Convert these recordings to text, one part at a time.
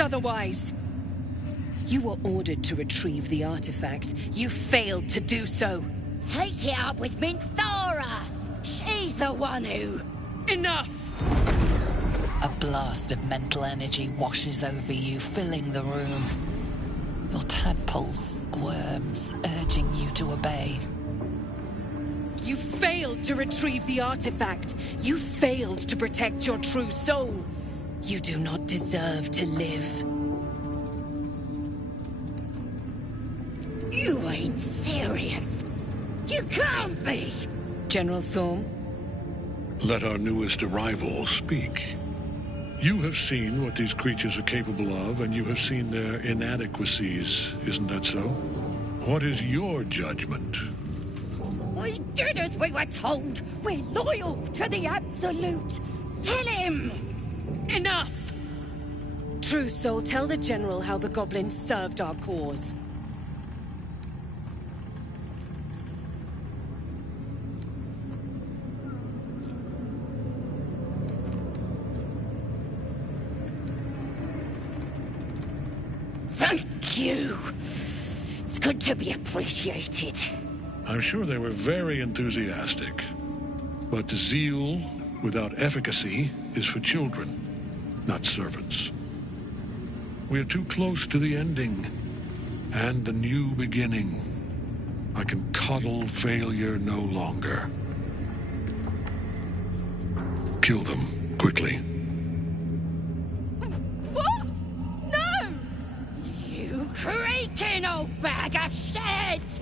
suggest otherwise. You were ordered to retrieve the artifact. You failed to do so. Take it up with Minthara! She's the one who... Enough! A blast of mental energy washes over you, filling the room. Your tadpole squirms, urging you to obey. You failed to retrieve the artifact. You failed to protect your true soul. You do not deserve to live. You ain't serious. You can't be! General Thorm? Let our newest arrival speak. You have seen what these creatures are capable of, and you have seen their inadequacies, isn't that so? What is your judgment? We did as we were told. We're loyal to the Absolute. Tell him! Enough! True Soul, tell the General how the goblins served our cause. Thank you. It's good to be appreciated. I'm sure they were very enthusiastic. But zeal without efficacy is for children, not servants. We are too close to the ending, and the new beginning. I can coddle failure no longer. Kill them, quickly. What? No! You creaking old bag of shit!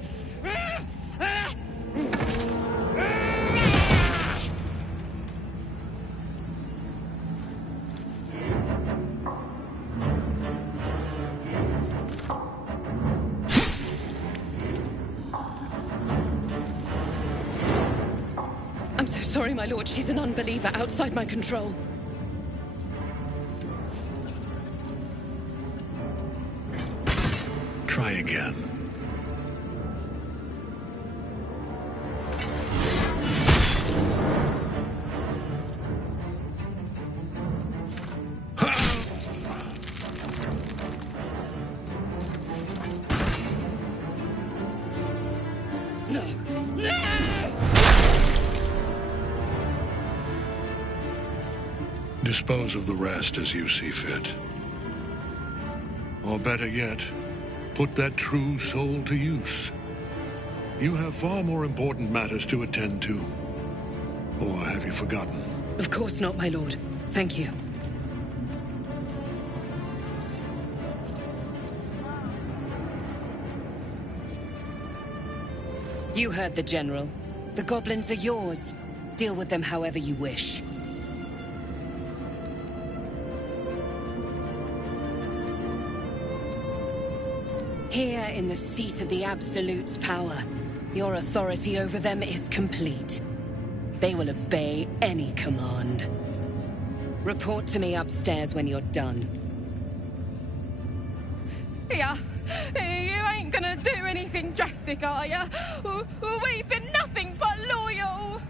I'm so sorry, my lord. She's an unbeliever outside my control. Try again. No! No! Dispose of the rest as you see fit. Or better yet, put that true soul to use. You have far more important matters to attend to. Or have you forgotten? Of course not, my lord. Thank you. You heard the General. The goblins are yours. Deal with them however you wish. Here in the seat of the Absolute's power, your authority over them is complete. They will obey any command. Report to me upstairs when you're done. Yeah, you ain't gonna do anything drastic, are ya? We've been nothing but loyal!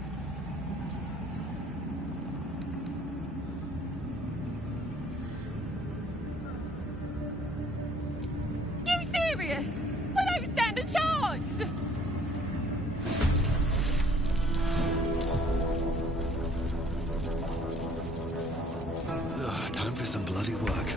You serious? We don't stand a chance! Ugh, time for some bloody work.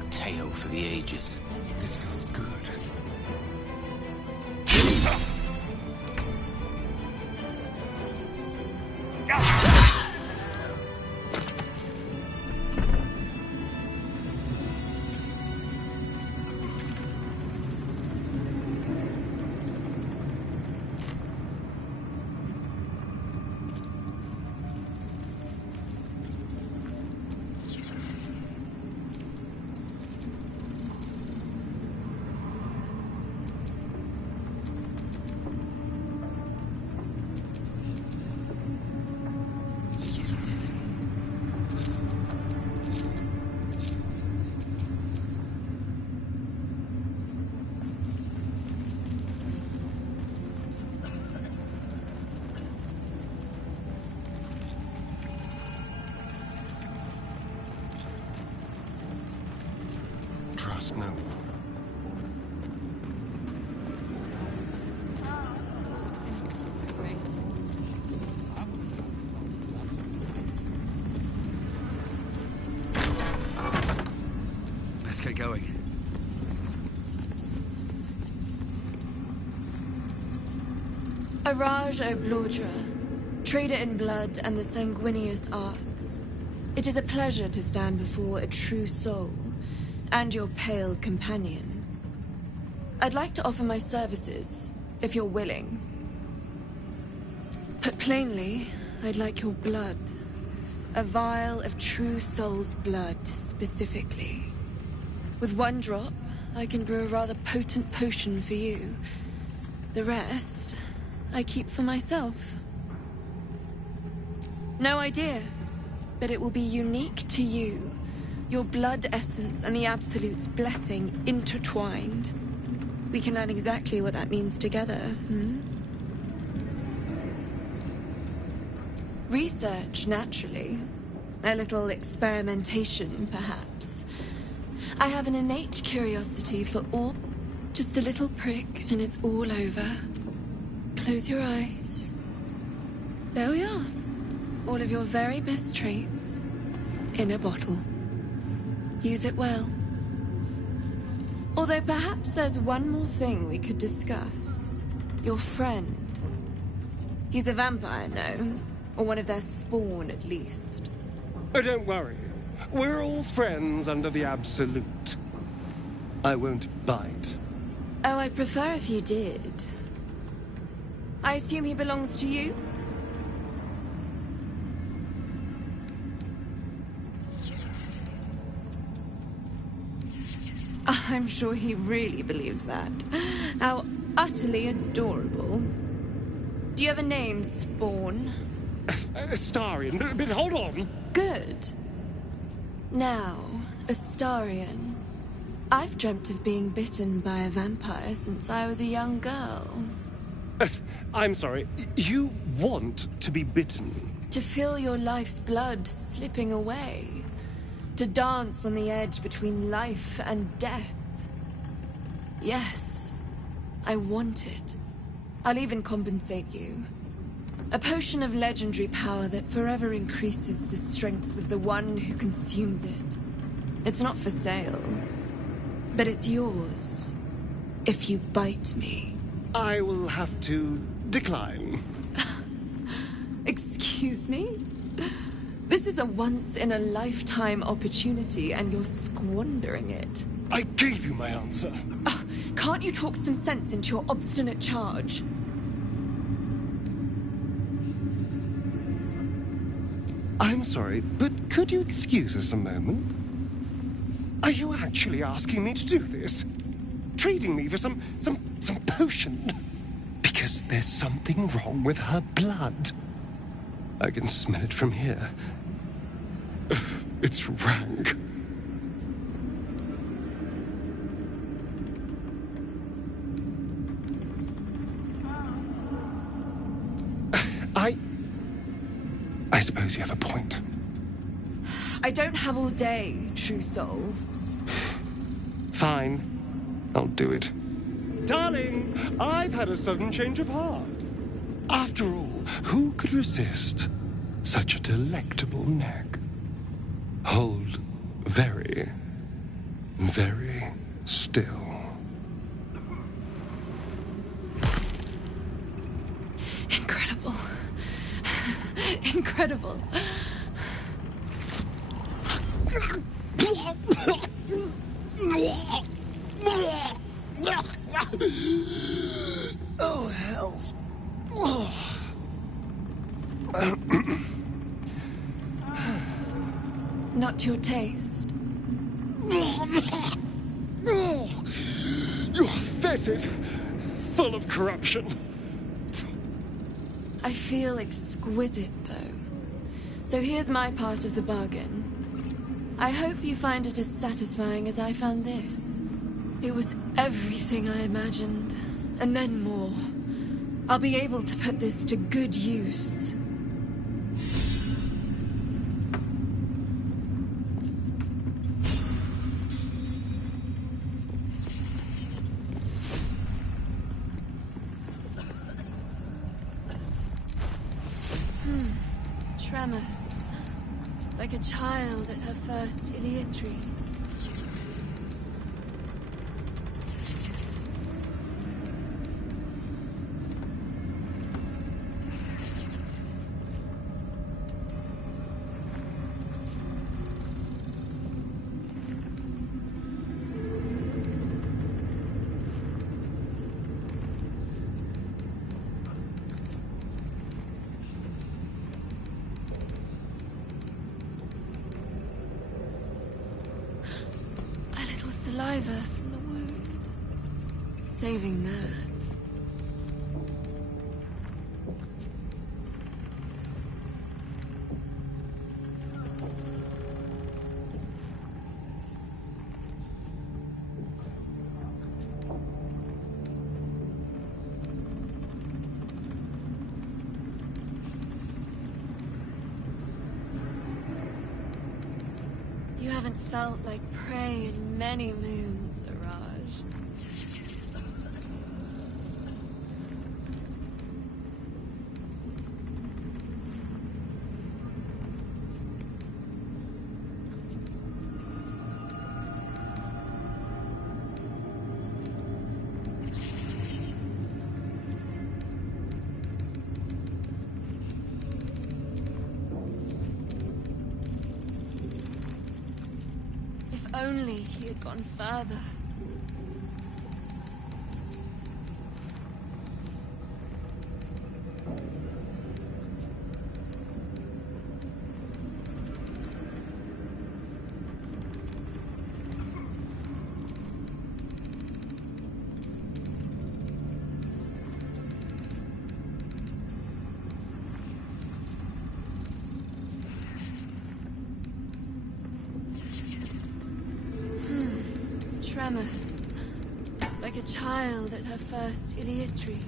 A tale for the ages. This feels good. must know. Let's get going. Araj O'Blodra, trader in blood and the sanguineous arts. It is a pleasure to stand before a true soul, and your pale companion. I'd like to offer my services, if you're willing. Put plainly, I'd like your blood. A vial of true soul's blood, specifically. With one drop, I can brew a rather potent potion for you. The rest, I keep for myself. No idea, but it will be unique to you. Your blood essence and the Absolute's blessing intertwined. We can learn exactly what that means together, Research, naturally. A little experimentation, perhaps. I have an innate curiosity for all... Just a little prick, and it's all over. Close your eyes. There we are. All of your very best traits in a bottle. Use it well. Although perhaps there's one more thing we could discuss. Your friend. He's a vampire, no? Or one of their spawn, at least. Oh, don't worry. We're all friends under the Absolute. I won't bite. Oh, I'd prefer if you did. I assume he belongs to you? I'm sure he really believes that. How utterly adorable. Do you have a name, Spawn? Astarion, but hold on. Good. Now, Astarion. I've dreamt of being bitten by a vampire since I was a young girl. I'm sorry, you want to be bitten? To feel your life's blood slipping away. To dance on the edge between life and death. Yes, I want it. I'll even compensate you. A potion of legendary power that forever increases the strength of the one who consumes it. It's not for sale, but it's yours if you bite me. I will have to decline. Excuse me? This is a once-in-a-lifetime opportunity, and you're squandering it. I gave you my answer. Can't you talk some sense into your obstinate charge? I'm sorry, but could you excuse us a moment? Are you actually asking me to do this? Trading me for some potion? Because there's something wrong with her blood. I can smell it from here. It's rank. I suppose you have a point. I don't have all day, true soul. Fine. I'll do it. Darling, I've had a sudden change of heart. After all, who could resist such a delectable neck? Hold very, very still. Incredible. Incredible. Oh, hells. Not your taste. You're fetid, full of corruption. I feel exquisite, though. So here's my part of the bargain. I hope you find it as satisfying as I found this. It was everything I imagined, and then more. I'll be able to put this to good use. tremors, like a child at her first ileatory. Saliva from the wound. Saving that. You haven't felt like prey in many moons, Araj. Only he had gone further. Tremors, like a child at her first ileatory.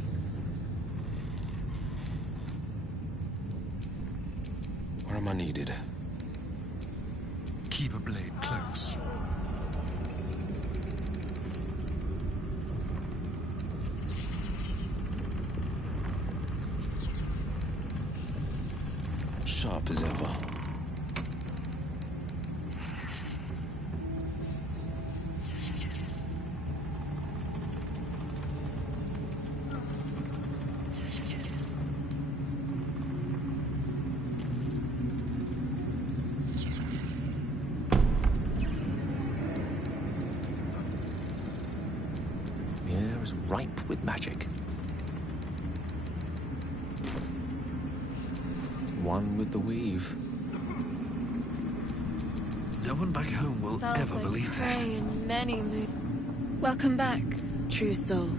Where am I needed? Keep a blade close. Sharp as ever. Ripe with magic. One with the weave. No one back home will Felt ever like believe prey this. in many moons. Welcome back, true soul.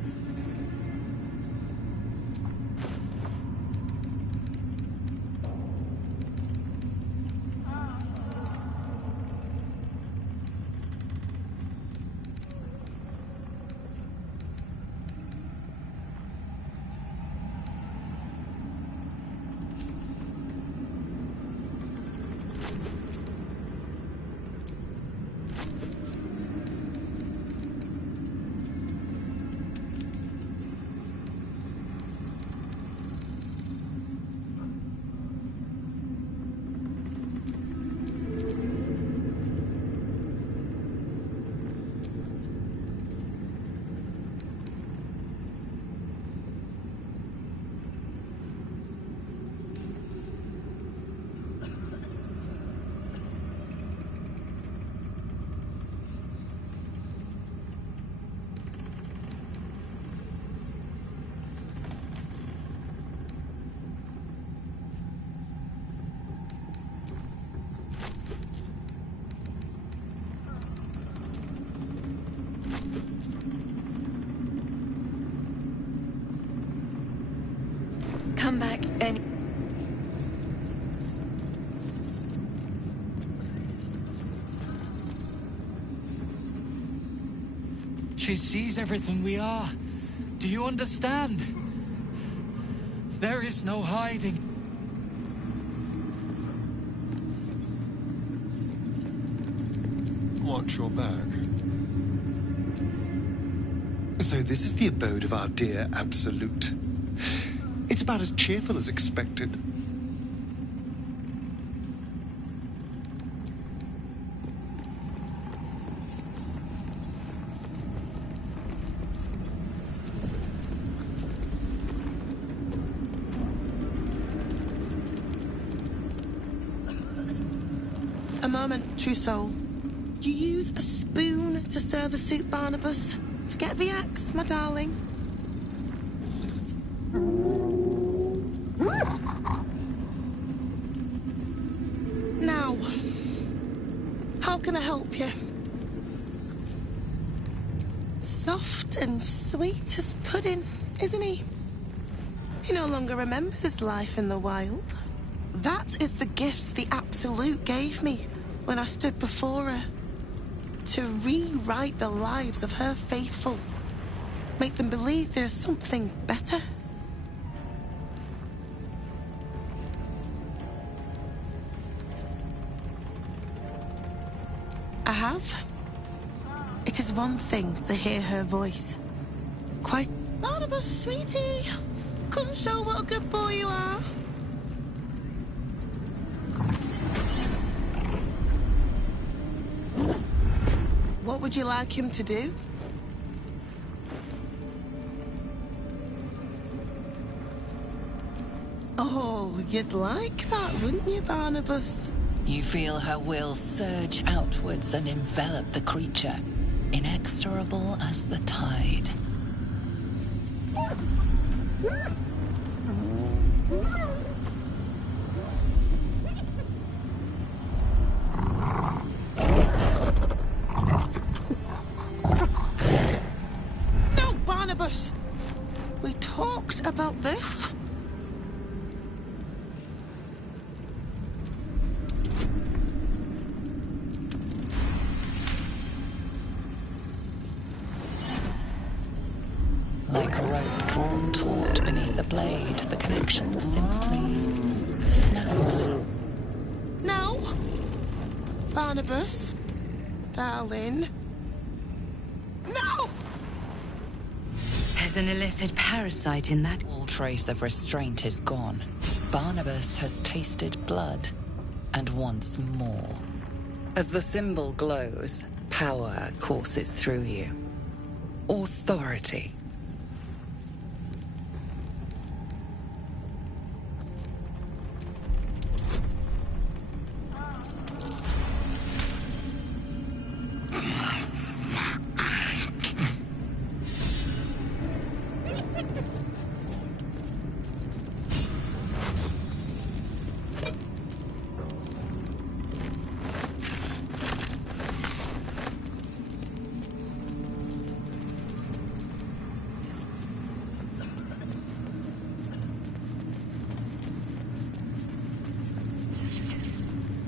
Come back any... She sees everything we are. Do you understand? There is no hiding. Watch your back. So this is the abode of our dear Absolute. It's about as cheerful as expected. A moment, true soul. You use a spoon to stir the soup, Barnabas. Forget the axe, my darling. Now, how can I help you? Soft and sweet as pudding, isn't he? He no longer remembers his life in the wild. That is the gift the Absolute gave me when I stood before her. To rewrite the lives of her faithful. Make them believe there's something better. I have. It is one thing to hear her voice. Quite... Barnabas, sweetie! Come show what a good boy you are. What would you like him to do? Oh, you'd like that, wouldn't you, Barnabas? You feel her will surge outwards and envelop the creature, inexorable as the tide. No, Barnabas! We talked about this. Like a rope drawn taut beneath the blade, the connection simply snaps. No! Barnabas, darling. No! There's an illithid parasite in that. All trace of restraint is gone. Barnabas has tasted blood, and wants more. As the symbol glows, power courses through you. Authority.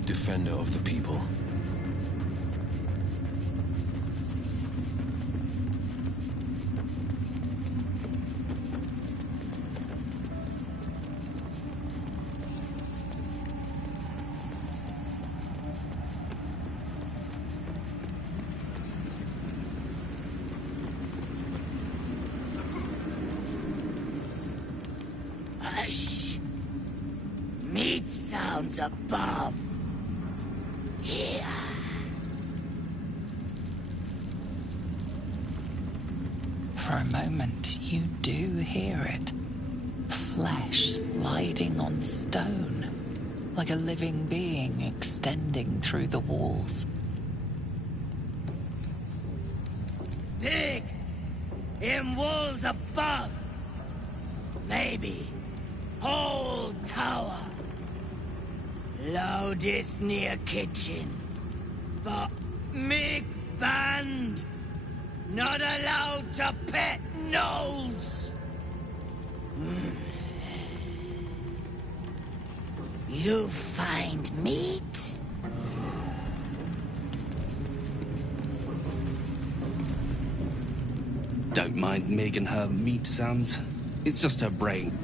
Defender of the people. Hush! Meat sounds above. Here. For a moment, you do hear it. Flesh sliding on stone, like a living being extending through the walls. Big! In walls above! Maybe. Whole tower. Loudest near kitchen. But Mick banned. Not allowed to pet nose. You find meat? Don't mind Meg and her meat sounds. It's just her brain.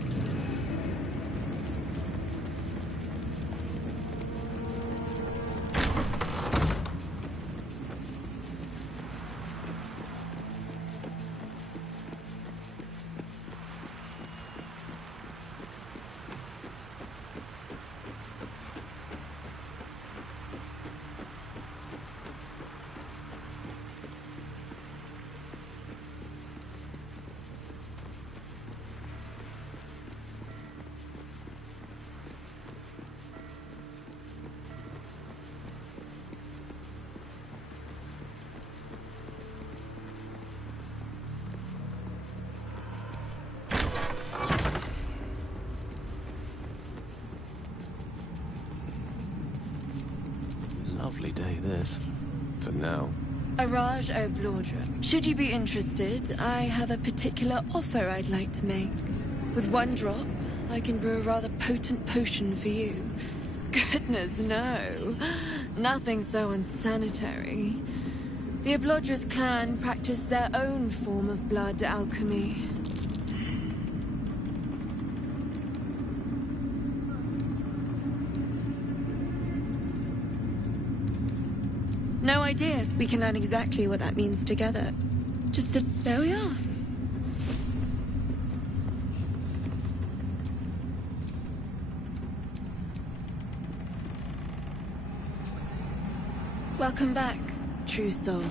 Lovely day, this. For now. Araj O'Blordra. Should you be interested, I have a particular offer I'd like to make. With one drop, I can brew a rather potent potion for you. Goodness, no. Nothing so unsanitary. The O'Blodra's clan practice their own form of blood alchemy. No idea. We can learn exactly what that means together. There we are. Welcome back, true soul.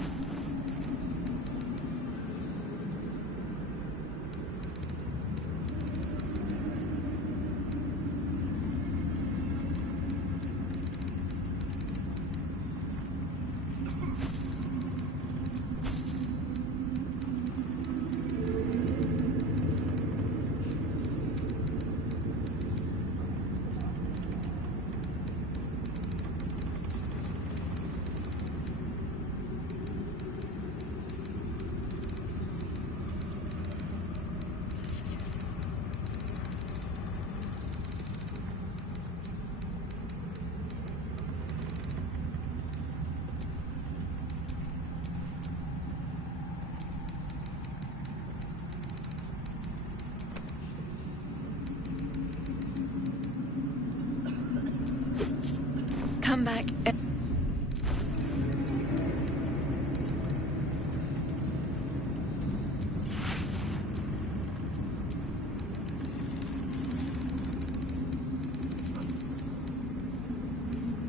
Come back.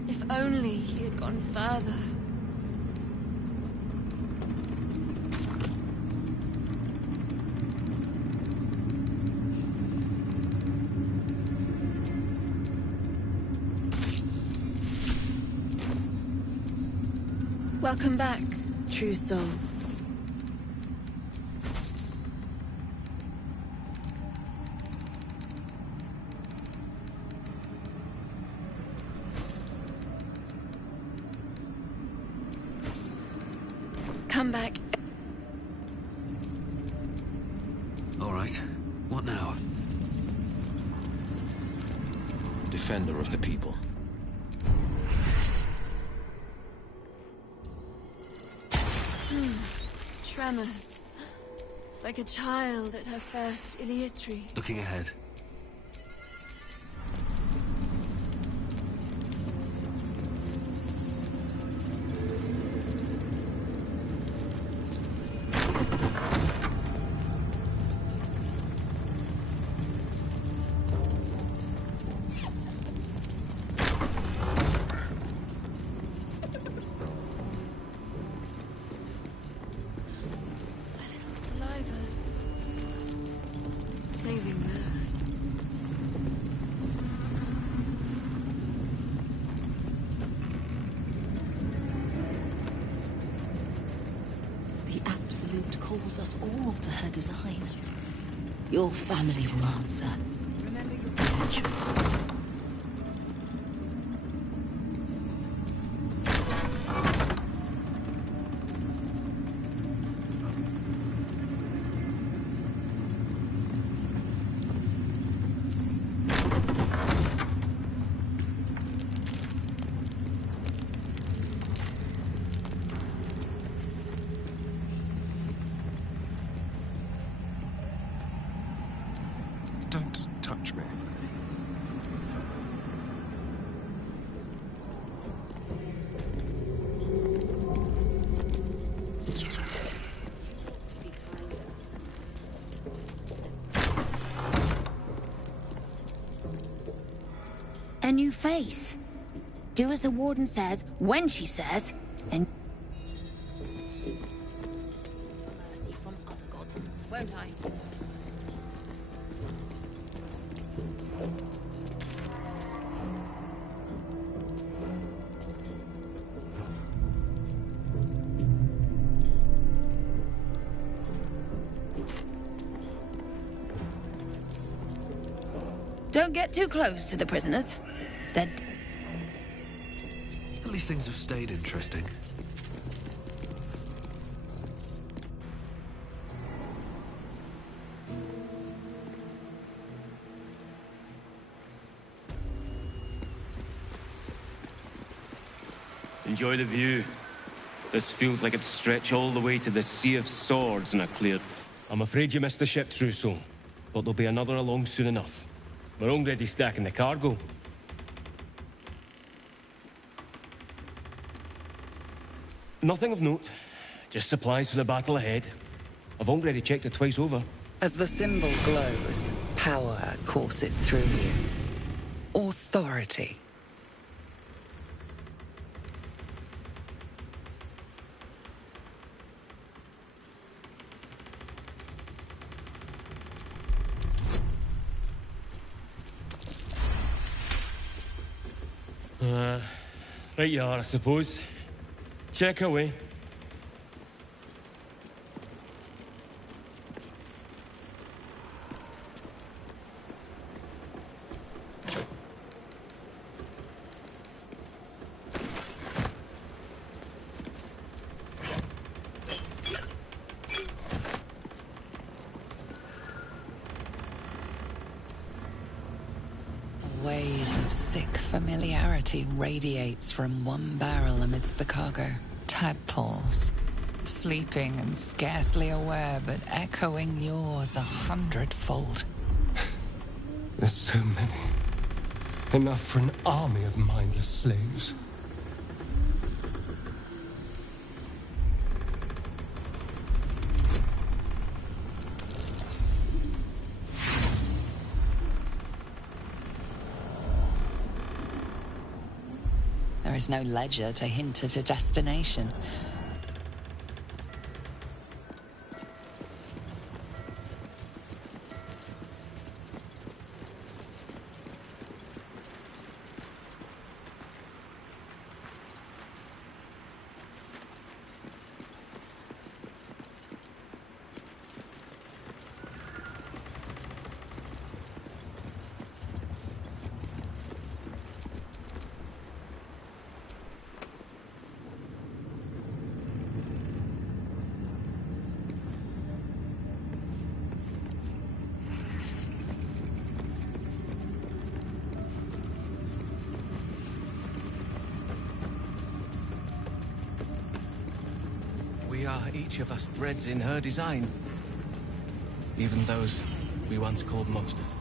If only he had gone further. Welcome back, true soul. Come back. All right. What now? Defender of the people. Tremors. Like a child at her first Iliitry. Looking ahead. Calls us all to her design. Your family will answer. Remember your pledge. Don't touch me. A new face. Do as the warden says, when she says, and... mercy from other gods, won't I? Don't get too close to the prisoners. They're... At least things have stayed interesting. Enjoy the view. This feels like it'd stretch all the way to the Sea of Swords in a clear... I'm afraid you missed the ship, Trousseau, but there'll be another along soon enough. We're already stacking the cargo. Nothing of note. Just supplies for the battle ahead. I've already checked it twice over. As the symbol glows, power courses through you. Authority. Right you are, I suppose. Check away. A wave of sick familiarity radiates from one barrel amidst the cargo. Tadpoles, sleeping and scarcely aware, but echoing yours 100-fold. There's so many. Enough for an army of mindless slaves. There is no ledger to hint at a destination. We are each of us threads in her design. Even those we once called monsters.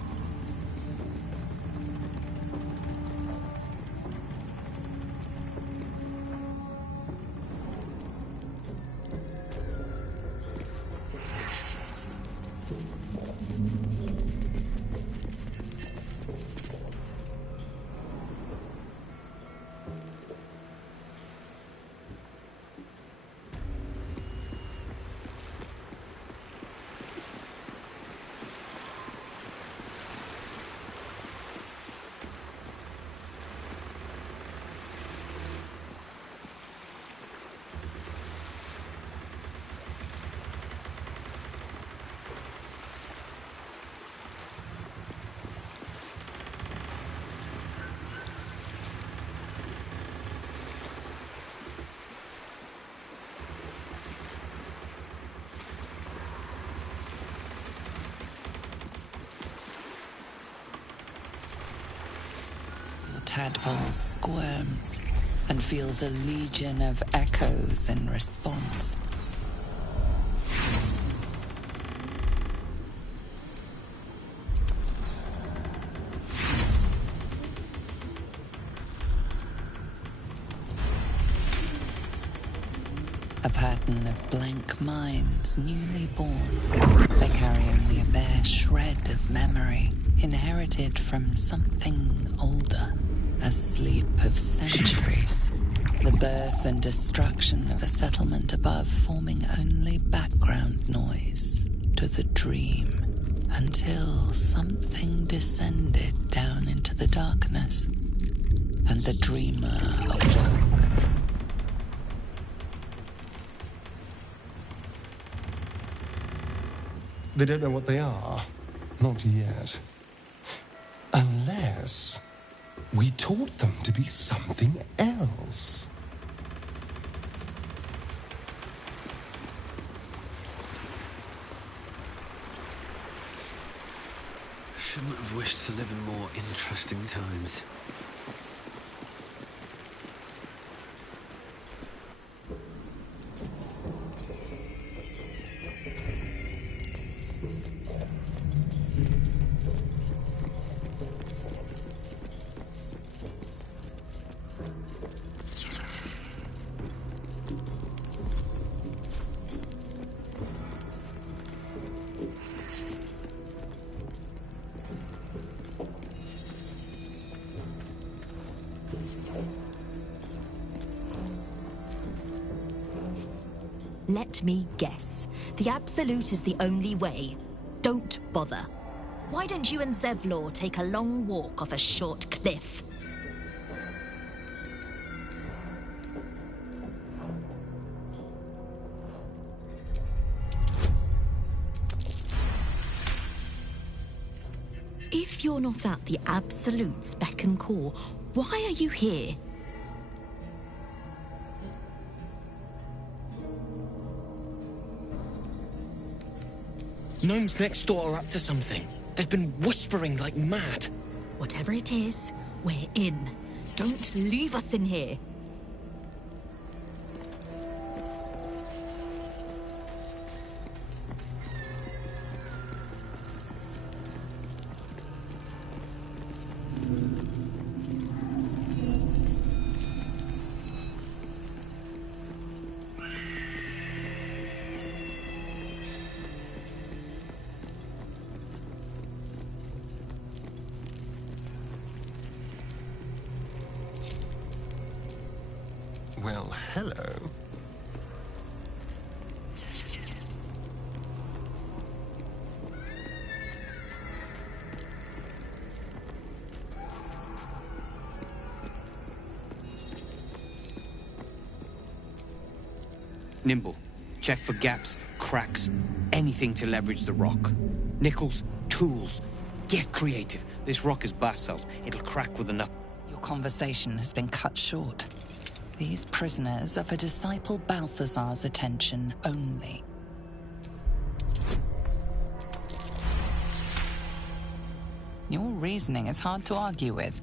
Tadpole squirms and feels a legion of echoes in response. A pattern of blank minds newly born. They carry only a bare shred of memory, inherited from something older. A sleep of centuries. The birth and destruction of a settlement above forming only background noise to the dream. Until something descended down into the darkness, and the dreamer awoke. They don't know what they are. Not yet. Unless We taught them to be something else. Shouldn't have wished to live in more interesting times. Let me guess. The Absolute is the only way. Don't bother. Why don't you and Zevlor take a long walk off a short cliff? If you're not at the Absolute's beck and call, why are you here? Gnomes next door are up to something. They've been whispering like mad. Whatever it is, we're in. Don't leave us in here. Well, hello. Nimble. Check for gaps, cracks, anything to leverage the rock. Nichols, tools. Get creative. This rock is basalt. It'll crack with enough... Your conversation has been cut short. These prisoners are for Disciple Balthazar's attention only. Your reasoning is hard to argue with.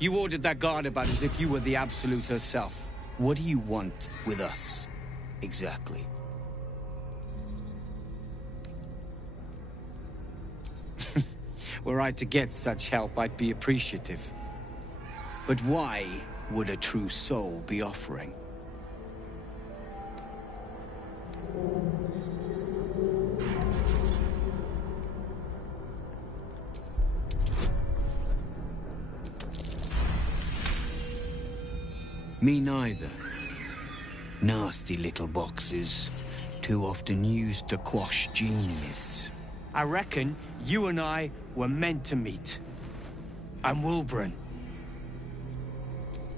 You ordered that guard about as if you were the Absolute herself. What do you want with us, exactly? Were I to get such help, I'd be appreciative. But why would a true soul be offering? Me neither. Nasty little boxes, too often used to quash genius. I reckon you and I were meant to meet. I'm Wilburn.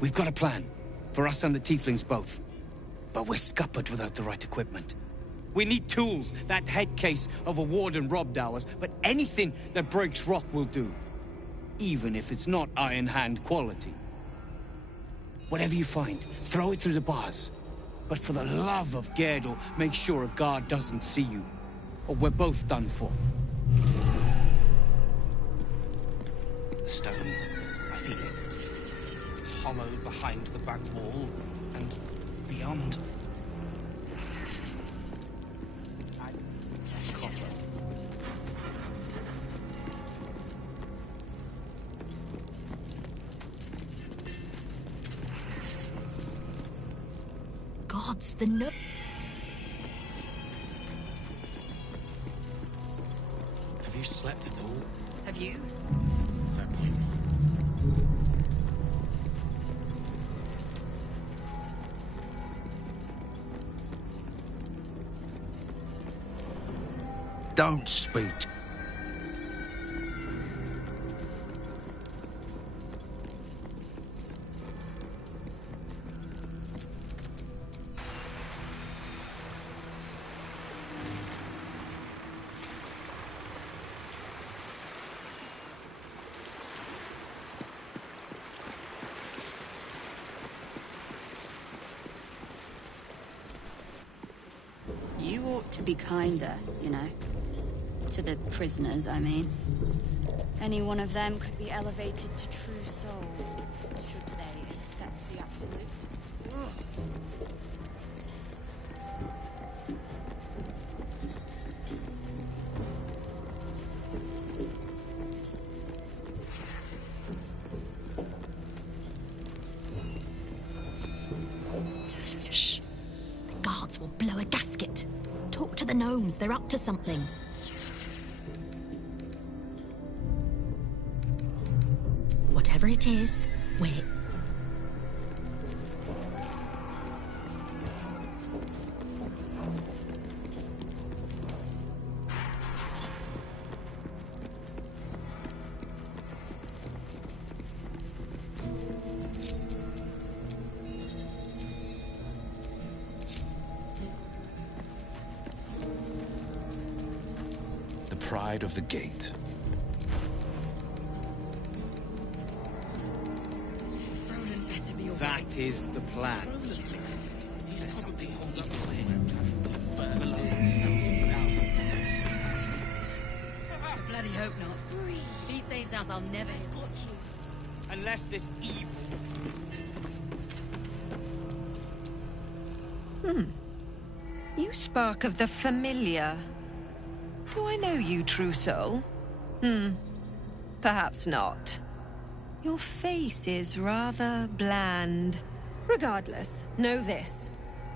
We've got a plan, for us and the Tieflings both. But we're scuppered without the right equipment. We need tools. That head case of a warden robbed ours, but anything that breaks rock will do. Even if it's not Iron Hand quality. Whatever you find, throw it through the bars. But for the love of Gerdel, make sure a guard doesn't see you. Or we're both done for. The stone, I feel it. Hollowed behind the back wall, and beyond. Copper. Gods, the no... Have you slept at all? Have you? Fair point. Don't speak. to be kinder, you know. To the prisoners, I mean. Any one of them could be elevated to true soul, should they accept the absolute. Shh. The guards will blow a gasket. Talk to the gnomes, they're up to something. Whatever it is, we're... The pride of the gate. That is the plan. There's something on the way. I bloody hope not. If he saves us, I'll never got you. Unless this evil... You spark of the familiar. Do I know you, true soul? Perhaps not. Your face is rather bland. Regardless, know this.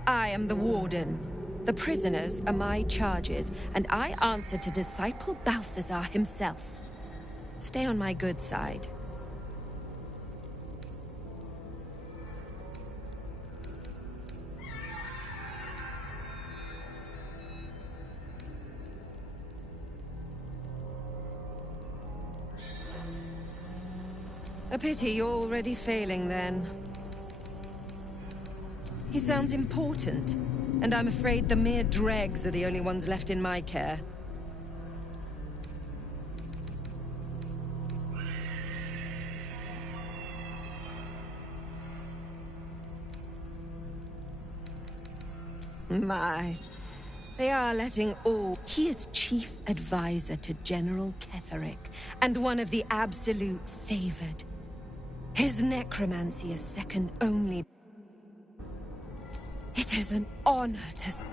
I am the warden. The prisoners are my charges, and I answer to Disciple Balthazar himself. Stay on my good side. A pity you're already failing, then. He sounds important, and I'm afraid the mere dregs are the only ones left in my care. My, they are letting all... He is chief advisor to General Ketherick, and one of the Absolute's favored. His necromancy is second only. It is an honor to...